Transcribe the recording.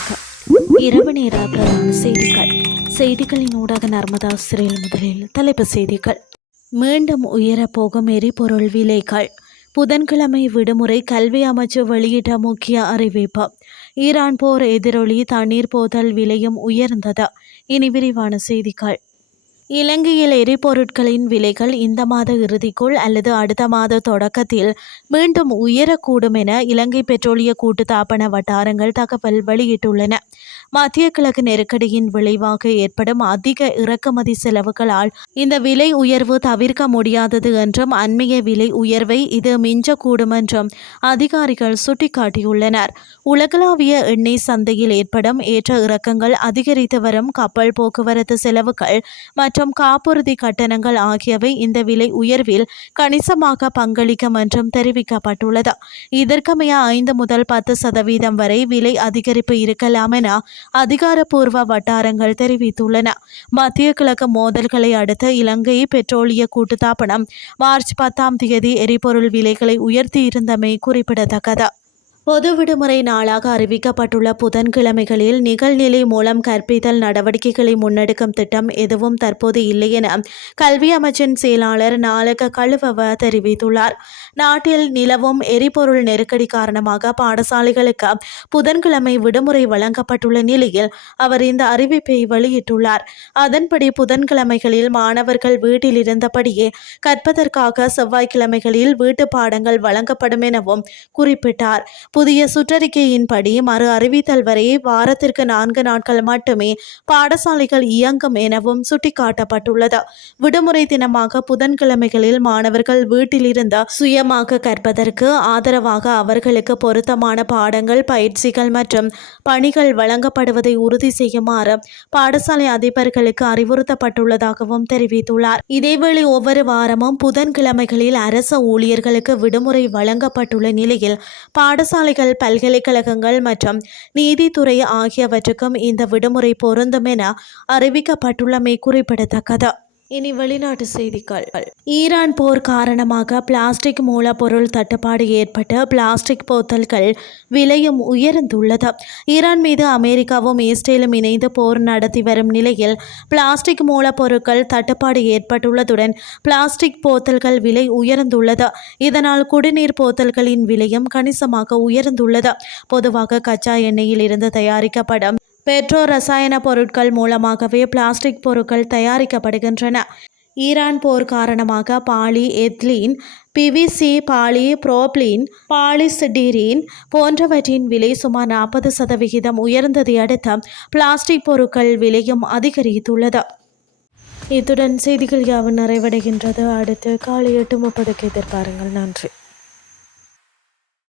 வணக்கம். இரவு நேர பிரதான செய்திகளின் ஊடாக நர்மதா சிறையில் முதலில் தலைப்புச் செய்திகள். மீண்டும் உயரப்போகும் எரிபொருள் விலைகள். புதன்கிழமை விடுமுறை. கல்வி அமைச்சு வெளியிட்ட முக்கிய அறிவிப்பு. ஈரான் போர் எதிரொலி. தண்ணீர் போதல் விலையும் உயர்ந்தது. இனி விரிவான செய்திகள். இலங்கையில் எரிபொருட்களின் விலைகள் இந்த மாத இறுதிக்குள் அல்லது அடுத்த மாத தொடக்கத்தில் மீண்டும் உயரக்கூடும் என இலங்கை பெட்ரோலிய கூட்டுத்தாபன வட்டாரங்கள் தகவல் வெளியிட்டுள்ளன. மத்திய கிழக்கு நெருக்கடியின் விளைவாக ஏற்படும் அதிக இறக்குமதி செலவுகளால் இந்த விலை உயர்வு தவிர்க்க முடியாதது என்றும் அண்மைய விலை உயர்வை இது மிஞ்சக்கூடும் என்றும் அதிகாரிகள் சுட்டிக்காட்டியுள்ளனர். உலகளாவிய எண்ணெய் சந்தையில் ஏற்படும் ஏற்ற இறக்கங்கள், அதிகரித்து வரும் கப்பல் போக்குவரத்து செலவுகள் மற்றும் காப்புறுதி கட்டணங்கள் ஆகியவை இந்த விலை உயர்வில் கணிசமாக பங்களிக்கும் என்றும் தெரிவிக்கப்பட்டுள்ளது. இதற்கமைய 5 முதல் 10% வரை விலை அதிகரிப்பு இருக்கலாம் என அதிகாரப்பூர்வ வட்டாரங்கள் தெரிவித்துள்ளன. மத்திய கிழக்கு மோதல்களை அடுத்து இலங்கை பெட்ரோலிய கூட்டுத்தாபனம் மார்ச் 10 எரிபொருள் விலைகளை உயர்த்தியிருந்தமை குறிப்பிடத்தக்கது. பொது விடுமுறை நாளாக அறிவிக்கப்பட்டுள்ள புதன்கிழமைகளில் நிகழ்நிலை மூலம் கற்பித்தல் நடவடிக்கைகளை முன்னெடுக்கும் திட்டம் எதுவும் தற்போது இல்லை என கல்வி அமைச்சின் செயலாளர் நாலக கழுவவ தெரிவித்துள்ளார். நாட்டில் நிலவும் எரிபொருள் நெருக்கடி காரணமாக பாடசாலைகளுக்கு புதன்கிழமை விடுமுறை வழங்கப்பட்டுள்ள நிலையில் அவர் இந்த அறிவிப்பை வெளியிட்டுள்ளார். அதன்படி புதன்கிழமைகளில் மாணவர்கள் வீட்டில் இருந்தபடியே கற்பதற்காக செவ்வாய்க்கிழமைகளில் வீட்டு பாடங்கள் வழங்கப்படும் எனவும் குறிப்பிட்டார். புதிய சுற்றறிக்கையின்படி மறு அறிவித்தல் வரை வாரத்திற்கு 4 நாட்கள் மட்டுமே பாடசாலைகள் இயங்கும் எனவும் சுட்டிக்காட்டப்பட்டுள்ளது. விடுமுறை தினமாக புதன்கிழமைகளில் மாணவர்கள் வீட்டிலிருந்து சுயமாக கற்பதற்கு ஆதரவாக அவர்களுக்கு பொருத்தமான பாடங்கள், பயிற்சிகள் மற்றும் பணிகள் வழங்கப்படுவதை உறுதி செய்யுமாறு பாடசாலை அதிபர்களுக்கு அறிவுறுத்தப்பட்டுள்ளதாகவும் தெரிவித்துள்ளார். இதேவேளை ஒவ்வொரு வாரமும் புதன்கிழமைகளில் அரசு ஊழியர்களுக்கு விடுமுறை வழங்கப்பட்டுள்ள நிலையில் பாடசாலைகள், பல்கலைக்கழகங்கள் மற்றும் நீதித்துறை ஆகியவற்றுக்கும் இந்த விடுமுறை பொருந்தும் என அறிவிக்கப்பட்டுள்ளமை குறிப்பிடத்தக்கது. இனி வெளிநாட்டு செய்திகள். ஈரான் போர் காரணமாக பிளாஸ்டிக் மூலப்பொருள் தட்டுப்பாடு ஏற்பட்டு பிளாஸ்டிக் போத்தல்கள் விலையும் உயர்ந்துள்ளது. ஈரான் மீது அமெரிக்காவும் இஸ்ரேலும் இணைந்து போர் நடத்தி வரும் நிலையில் பிளாஸ்டிக் மூலப்பொருட்கள் தட்டுப்பாடு ஏற்பட்டுள்ளதுடன் பிளாஸ்டிக் போத்தல்கள் விலை உயர்ந்துள்ளது. இதனால் குடிநீர் போத்தல்களின் விலையும் கணிசமாக உயர்ந்துள்ளது. பொதுவாக கச்சா எண்ணெயில் இருந்து தயாரிக்கப்படும் பெட்ரோ ரசாயன பொருட்கள் மூலமாகவே பிளாஸ்டிக் பொருட்கள் தயாரிக்கப்படுகின்றன. ஈரான் போர் காரணமாக poly ethylene, PVC, poly propylene, polystyrene போன்றவற்றின் விலை சுமார் 40% உயர்ந்ததை அடுத்து பிளாஸ்டிக் பொருட்கள் விலையும் அதிகரித்துள்ளது. இத்துடன் செய்திகள் யாவும் நிறைவடைகின்றது. அடுத்து காலை 8:30 எதிர்பாருங்கள். நன்றி.